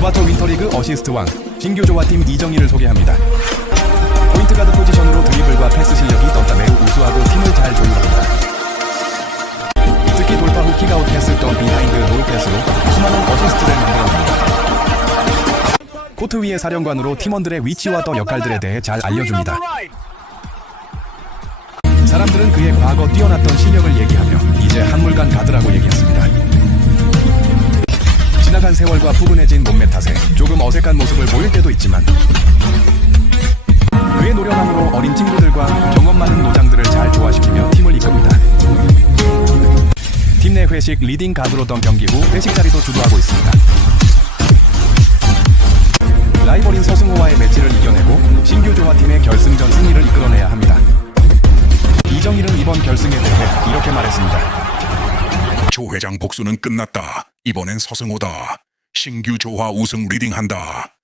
로바토 윈터리그 어시스트 왕 신규 조화팀 이정희를 소개합니다. 포인트 가드 포지션으로 드리블과 패스 실력이 떴다 매우 우수하고 팀을 잘 조율합니다. 특히 돌파 후 킥아웃 패스 또 비하인드 노루 패스로 수많은 어시스트를 만들어냅니다. 코트 위의 사령관으로 팀원들의 위치와 또 역할들에 대해 잘 알려줍니다. 사람들은 그의 과거 뛰어났던 실력을 얘기하며 이제 한물간 가드라고 얘기했습니다. 지나간 세월과 푸근해진 몸매 탓에 조금 어색한 모습을 보일 때도 있지만 그의 노련함으로 어린 친구들과 경험 많은 노장들을 잘 조화시키며 팀을 이끕니다. 팀 내 회식 리딩 가드로 던 경기 후 회식 자리도 주도하고 있습니다. 라이벌인 서승호와의 매치를 이겨내고 신규 조화팀의 결승전 승리를 이끌어내야 합니다. 이정일은 이번 결승에 대해 이렇게 말했습니다. 조 회장 복수는 끝났다. 이번엔 서승호다. 신규 조화 우승 리딩한다.